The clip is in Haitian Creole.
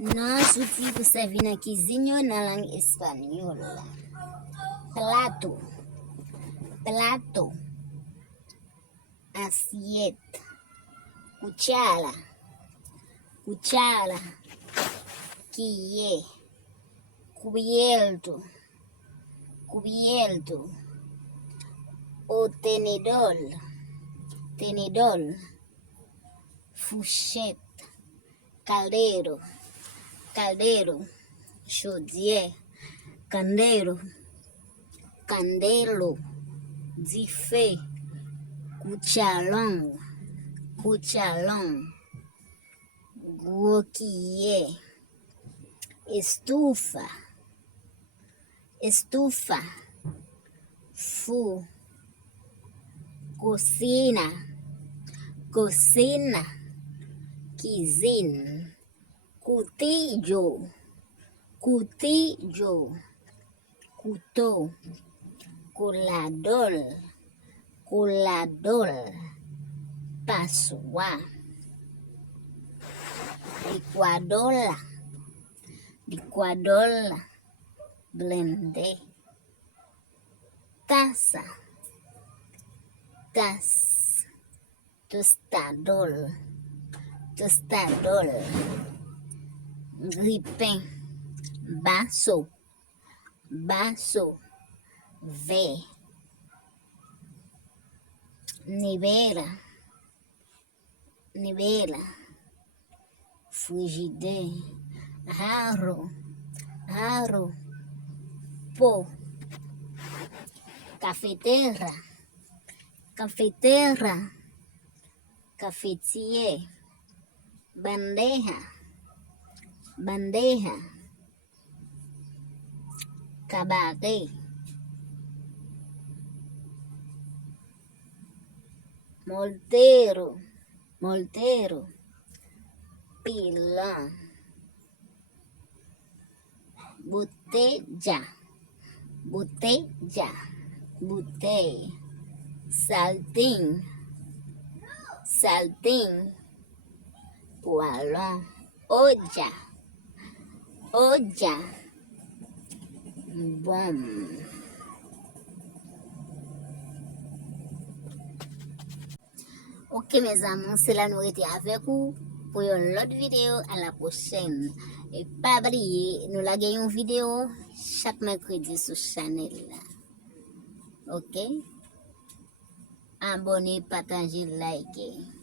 Non souti pour servir dans la cuisine dans la langue espagnole. Plato. Plato. Assiette. Cuchara. Cuchara. Quille. Cubierto. Cubierto. O tenedor. Tenedor. Fourchette. Caldero. Caldero. Chaudière. Candelo. Candelo. Diffé. Cuchalon. Cuchalon. Groquillet. Estufa. Estufa. Four. Cocina. Cocina. Cuisine. Cutillo. Cutillo. Couteau. Colador. Colador. Passoire. Licuadora. Licuadora. Blender. Taza. Taza. Tostador. Tostador. Gripin. Vaso. Vaso. V. Nevera. Nevera. Frigideira. Jarro. Jarro. Pó. Cafeteira. Cafeteira. Cafetier. Bandeja. Bandeja. Cabaret. Moltero. Moltero. Pilón. Botella. Botella. Botella. Saltín. Saltín. Poêlon. Olla. Olla. Bom. Ok mes amis, c'est la nourriture avec vous pour une autre vidéo à la prochaine. Et pas oublier, nous la gagnons vidéo chaque mercredi sur channel. Ok? Abonnez, partagez, likez.